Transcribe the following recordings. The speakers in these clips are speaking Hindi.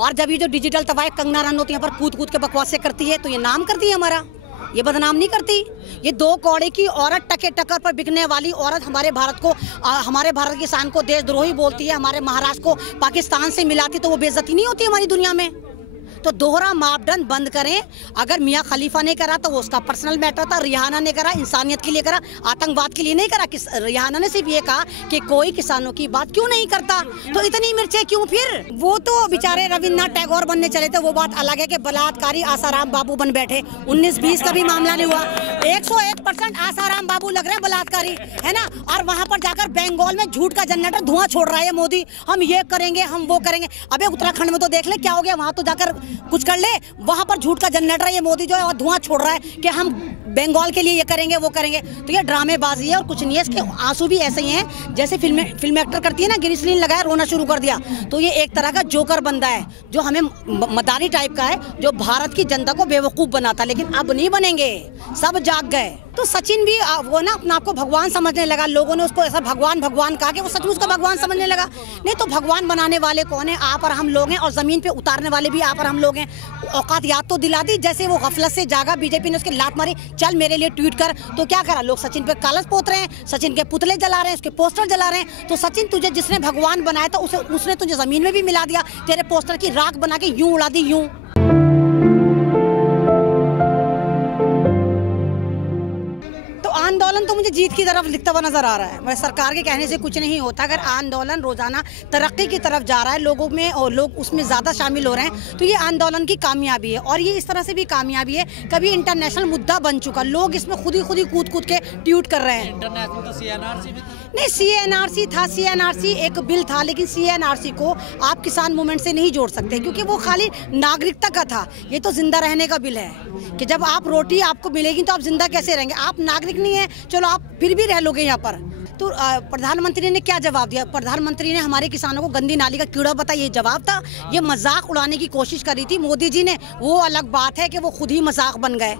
और जब ये जो डिजिटल तवाए कंगना रनौत यहाँ पर कूद कूद के बकवासें करती है तो ये नाम करती है हमारा, ये बदनाम नहीं करती। ये 2 कौड़े की औरत, टके टक्कर पर बिकने वाली औरत हमारे भारत को, हमारे भारत के किसान को देशद्रोही बोलती है, हमारे महाराष्ट्र को पाकिस्तान से मिलाती, तो वो बेइज्जती नहीं होती हमारी दुनिया में? तो दोहरा मापदंड बंद करें। अगर मियाँ खलीफा ने करा तो वो उसका पर्सनल मैटर था, रिहाना ने करा इंसानियत के लिए करा, आतंकवाद के लिए नहीं करा। रिहाना ने सिर्फ ये कहा कि कोई किसानों की बात क्यों नहीं करता, तो इतनी मिर्चें क्यों फिर? वो तो बेचारे रविन्द्रनाथ टैगोर बनने चले थे, वो बात अलग है कि बलात्कारी आसाराम बाबू बन बैठे। 19-20 का भी मामला नहीं हुआ, 101% आसाराम बाबू लग रहे हैं बलात्कारी, है ना। और वहाँ पर जाकर बंगाल में झूठ का जनरेटर धुआं छोड़ रहा है मोदी, हम ये करेंगे, हम वो करेंगे। अबे उत्तराखंड में तो देख ले क्या हो गया, वहाँ तो जाकर कुछ कर ले। वहां पर झूठ का जनरेटर है ये मोदी जो है, और धुआं छोड़ रहा है कि हम बंगाल के लिए ये करेंगे वो करेंगे। तो ये ड्रामेबाजी है और कुछ नहीं है। इसके आंसू भी ऐसे ही हैं जैसे फिल्म एक्टर करती है ना, ग्लिसरीन लगाया रोना शुरू कर दिया। तो ये एक तरह का जोकर बंदा है जो हमें मदारी टाइप का है, जो भारत की जनता को बेवकूफ बनाता। लेकिन अब नहीं बनेंगे, सब जाग गए। तो सचिन भी वो ना अपने आप को भगवान समझने लगा, लोगों ने उसको ऐसा भगवान भगवान कहा कि वो सचमुच का भगवान समझने लगा। नहीं तो भगवान बनाने वाले कौन है? आप और हम लोग हैं, और जमीन पे उतारने वाले भी आप और हम लोग हैं। औकात याद तो दिला दी, जैसे वो गफलत से जागा, बीजेपी ने उसके लात मारी, चल मेरे लिए ट्वीट कर, तो क्या करा? लोग सचिन पे कागज पोत रहे हैं, सचिन के पुतले जला रहे हैं, उसके पोस्टर जला रहे हैं। तो सचिन तुझे जिसने भगवान बनाया था उसने तुझे जमीन में भी मिला दिया, तेरे पोस्टर की राख बना के यूं उड़ा दी, यूं। आंदोलन तो मुझे जीत की तरफ लिखता हुआ नजर आ रहा है। सरकार के कहने से कुछ नहीं होता। अगर आंदोलन रोजाना तरक्की की तरफ जा रहा है, लोगों में और लोग उसमें ज्यादा शामिल हो रहे हैं, तो ये आंदोलन की कामयाबी है। और ये इस तरह से भी कामयाबी है, कभी इंटरनेशनल मुद्दा बन चुका, लोग इसमें खुद ही कूद के ट्वीट कर रहे हैं। इंटरनेशनल तो CNRC भी नहीं, CNRC था, CNRC एक बिल था, लेकिन CNRC को आप किसान मूवमेंट से नहीं जोड़ सकते क्योंकि वो खाली नागरिकता का था। ये तो जिंदा रहने का बिल है कि जब आप रोटी आपको मिलेगी तो आप जिंदा कैसे रहेंगे? आप नागरिक नहीं है, चलो आप फिर भी रह लोगे यहाँ पर। तो प्रधानमंत्री ने क्या जवाब दिया? प्रधानमंत्री ने हमारे किसानों को गंदी नाली का कीड़ा बताया, ये जवाब था। ये मजाक उड़ाने की कोशिश करी थी मोदी जी ने, वो अलग बात है कि वो खुद ही मजाक बन गए।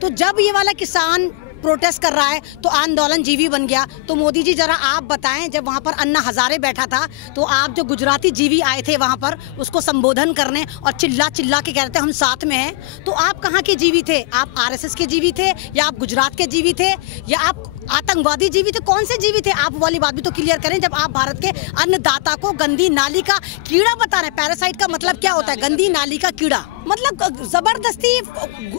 तो जब ये वाला किसान प्रोटेस्ट कर रहा है तो आंदोलन जीवी बन गया। तो मोदी जी जरा आप बताएं, जब वहाँ पर अन्ना हजारे बैठा था तो आप जो गुजराती जीवी आए थे वहाँ पर उसको संबोधन करने और चिल्ला चिल्ला के कह रहे थे हम साथ में हैं, तो आप कहाँ के जीवी थे? आप RSS के जीवी थे, या आप गुजरात के जीवी थे, या आप आतंकवादी जीवी थे? कौन से जीवी थे? आप वाली बात भी तो क्लियर करें। जब आप भारत के अन्नदाता को गंदी नाली का कीड़ा बता रहे हैं, पैरासाइट का मतलब क्या होता है? गंदी नाली का कीड़ा। मतलब जबरदस्ती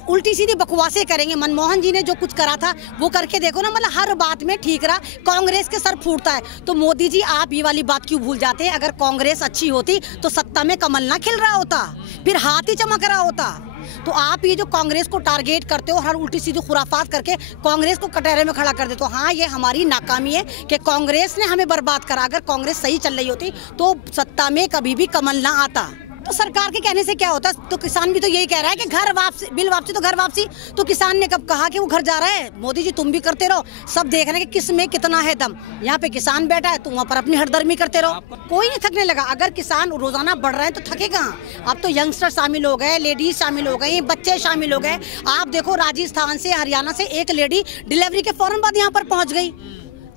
उल्टी सीधी बकवासें करेंगे। मनमोहन जी ने जो कुछ करा था वो करके देखो ना, मतलब हर बात में ठीक रहा, कांग्रेस के सर फूटता है। तो मोदी जी आप ये वाली बात क्यों भूल जाते हैं? अगर कांग्रेस अच्छी होती तो सत्ता में कमल ना खिल रहा होता, फिर हाथ ही चमक रहा होता। तो आप ये जो कांग्रेस को टारगेट करते हो, हर उल्टी सीधी खुराफात करके कांग्रेस को कटहरे में खड़ा कर देते हो। हाँ, ये हमारी नाकामी है कि कांग्रेस ने हमें बर्बाद करा। अगर कांग्रेस सही चल रही होती तो सत्ता में कभी भी कमल ना आता। तो सरकार के कहने से क्या होता? तो किसान भी तो यही कह रहा है कि घर वापसी, बिल वापसी तो घर वापसी। तो किसान ने कब कहा कि वो घर जा रहा है? मोदी जी तुम भी करते रहो, सब देख रहे हैं कि किस में कितना है दम। यहाँ पे किसान बैठा है, तुम वहाँ पर अपनी हरदर्मी करते रहो, कोई नहीं थकने लगा। अगर किसान रोजाना बढ़ रहे हैं तो थके कहाँ? अब तो यंगस्टर शामिल हो गए, लेडीज शामिल हो गई, बच्चे शामिल हो गए। आप देखो राजस्थान से, हरियाणा से एक लेडी डिलीवरी के फौरन बाद यहाँ पर पहुँच गई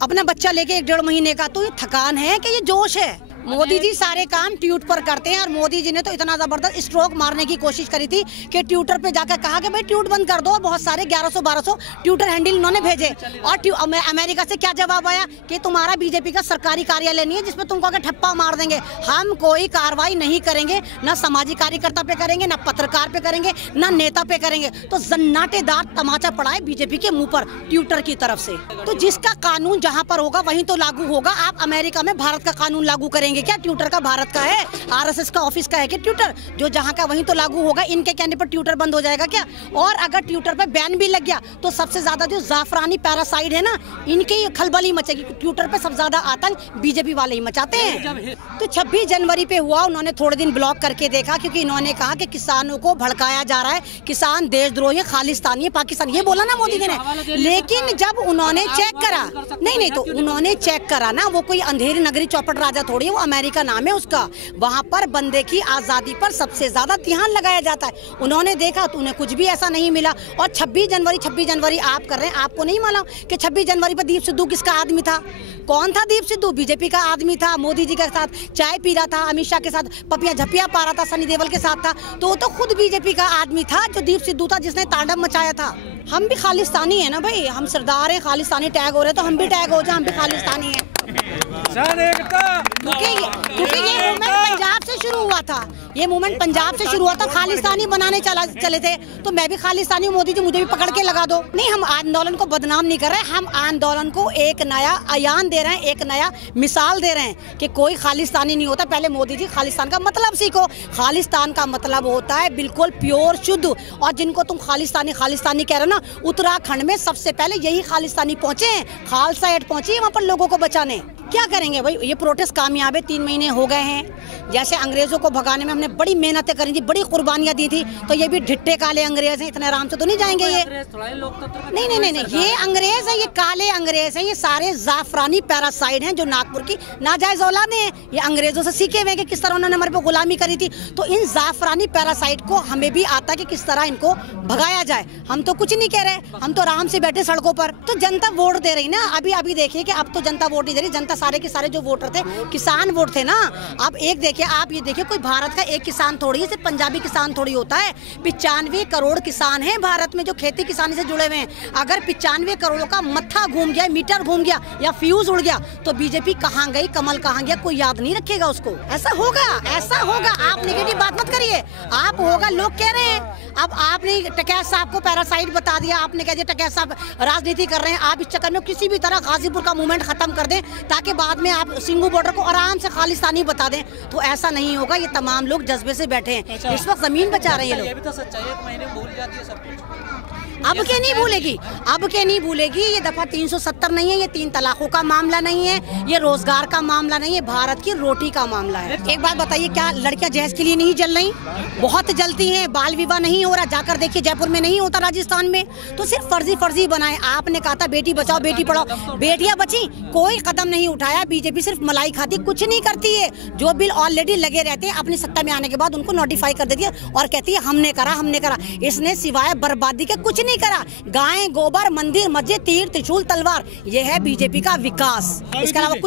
अपना बच्चा लेके 1.5 महीने का। तो ये थकान है कि ये जोश है? मोदी जी सारे काम ट्वीट पर करते हैं। और मोदी जी ने तो इतना जबरदस्त स्ट्रोक मारने की कोशिश करी थी कि ट्विटर पे जाकर कहा कि भाई ट्वीट बंद कर दो। बहुत सारे 1100-1200 ट्विटर हैंडल उन्होंने भेजे। और अमेरिका से क्या जवाब आया कि तुम्हारा बीजेपी का सरकारी कार्यालय नहीं है जिसमें तुमको आगे ठप्पा मार देंगे, हम कोई कार्रवाई नहीं करेंगे, ना सामाजिक कार्यकर्ता पे करेंगे, ना पत्रकार पे करेंगे, ना नेता पे करेंगे। तो जन्नाटेदार तमाचा पड़ा है बीजेपी के मुंह पर ट्विटर की तरफ से। तो जिसका कानून जहाँ पर होगा वहीं तो लागू होगा। आप अमेरिका में भारत का कानून लागू करेंगे क्या? ट्विटर का भारत का है, RSS का ऑफिस का है कि ट्विटर जो जहां का वहीं तो लागू होगा। इनके कहने पर ट्विटर बंद हो जाएगा क्या? और अगर ट्विटर पे बैन भी लग गया तो सबसे ज्यादा जो जाफरानी पैरासाइट है ना, इनकी खलबल ही मचेगी। ट्विटर पे सबसे ज्यादा आतंक बीजेपी वाले ही मचाते हैं। तो 26 जनवरी पे हुआ, उन्होंने थोड़े दिन ब्लॉक करके देखा क्योंकि इन्होंने कहा कि किसानों को भड़काया जा रहा है, किसान देशद्रोही, खालिस्तानी, पाकिस्तान, ये बोला ना मोदी जी ने। लेकिन जब उन्होंने चेक करा, नहीं तो उन्होंने चेक करा ना, वो कोई अंधेरी नगरी चौपट राजा थोड़ी, वो अमेरिका नाम है उसका। वहाँ पर बंदे की आज़ादी पर सबसे ज़्यादा ध्यान लगाया जाता है। उन्होंने देखा तो उन्हें कुछ भी ऐसा नहीं मिला। और 26 जनवरी आप कर रहे हैं, आपको नहीं मालूम कि 26 जनवरी पर दीप सिद्धू किसका आदमी था? कौन था दीप सिद्धू? बीजेपी का आदमी था। मोदी जी के साथ चाय पी रहा था, अमित शाह के साथ पपिया झपिया पा रहा था, सनी देओल के साथ था। तो वो तो खुद बीजेपी का आदमी था जो दीप सिद्धू था, जिसने तांडव मचाया था। हम भी खालिस्तानी है ना भाई, हम सरदार हैं, खालिस्तानी टैग हो रहे तो हम भी टैग हो जाए, हम भी खालिस्तानी हैं। क्योंकि ये मूवमेंट पंजाब से शुरू हुआ था, ये मूवमेंट पंजाब से शुरू हुआ था, खालिस्तानी बनाने चले थे। तो मैं भी खालिस्तानी, मोदी जी मुझे भी पकड़ के लगा दो। नहीं, हम आंदोलन को बदनाम नहीं कर रहे, हम आंदोलन को एक नया अयान दे रहे हैं, एक नया मिसाल दे रहे हैं कि कोई खालिस्तानी नहीं होता। पहले मोदी जी खालिस्तान का मतलब सीखो। खालिस्तान का मतलब होता है बिल्कुल प्योर, शुद्ध। और जिनको तुम खालिस्तानी खालिस्तानी कह रहे हो ना, उत्तराखंड में सबसे पहले यही खालिस्तानी पहुंचे हैं, खालसा एड पहुंची है वहाँ पर लोगों को बचाने। क्या करेंगे भाई, ये प्रोटेस्ट कामयाब है, 3 महीने हो गए हैं। जैसे अंग्रेजों को भगाने में हमने बड़ी मेहनतें करी थी, बड़ी कुर्बानियां दी थी, तो ये भी ढिट्टे काले अंग्रेज हैं, इतने आराम से तो नहीं जाएंगे ये। नहीं, ये अंग्रेज है, ये काले अंग्रेज हैं, ये सारे जाफरानी पैरासाइड हैं जो नागपुर की नाजायज औलादें हैं। ये अंग्रेजों से सीखे हुए हैं कि किस तरह उन्होंने हमारे पे गुलामी करी थी। तो इन जाफरानी पैरासाइड को हमें भी आता है कि किस तरह इनको भगाया जाए। हम तो कुछ नहीं कह रहे, हम तो आराम से बैठे सड़कों पर। तो जनता वोट दे रही ना, अभी देखिए कि अब तो जनता वोट नहीं दे रही, जनता सारे के सारे जो वोटर थे किसान वोट थे ना। अब एक देखिए, आप ये देखिए, कोई भारत का एक किसान थोड़ी है, सिर्फ पंजाबी किसान थोड़ी होता है। 95 करोड़ किसान हैं भारत में जो खेती किसानी से जुड़े हुए हैं। अगर 95 करोड़ का मत्था घूम गया, मीटर घूम गया या फ्यूज उड़ गया तो बीजेपी कहाँ गई, कमल कहाँ गया, कोई याद नहीं रखेगा उसको। ऐसा होगा। आप नेगेटिव बात मत करिए, आप होगा, लोग कह रहे हैं। अब आपने टकैत साहब को पैरासाइट बता दिया, आपने कह दिया टकैत साहब राजनीति कर रहे हैं। आप इस चक्कर में किसी भी तरह गाजीपुर का मूवमेंट खत्म कर दें ताकि बाद में आप सिंगू बॉर्डर को आराम से खालिस्तानी बता दें, तो ऐसा नहीं होगा। ये तमाम लोग जज्बे से बैठे हैं, इस वक्त जमीन बचा रहे हैं लोग। ये भी तो सच्चाई है, 1 महीने भूल जाती है सब कुछ। अब के नहीं भूलेगी। ये दफा 370 नहीं है, ये 3 तलाकों का मामला नहीं है, ये रोजगार का मामला नहीं है, भारत की रोटी का मामला है। एक बात बताइए, क्या लड़कियां जहेज के लिए नहीं जल रही? बहुत जलती हैं। बाल विवाह नहीं हो रहा, जाकर देखिए जयपुर में नहीं होता, राजस्थान में। तो सिर्फ फर्जी बनाए। आपने कहा था बेटी बचाओ बेटी पढ़ाओ, बेटियां बची, कोई कदम नहीं उठाया। बीजेपी सिर्फ मलाई खाती, कुछ नहीं करती है। जो बिल ऑलरेडी लगे रहते हैं, अपनी सत्ता में आने के बाद उनको नोटिफाई कर देती है और कहती है हमने करा। इसने सिवाय बर्बादी के कुछ नहीं करा। गाय, गोबर, मंदिर, मस्जिद, तीर, त्रिशूल, तलवार, यह है बीजेपी का विकास। इसके अलावा कुछ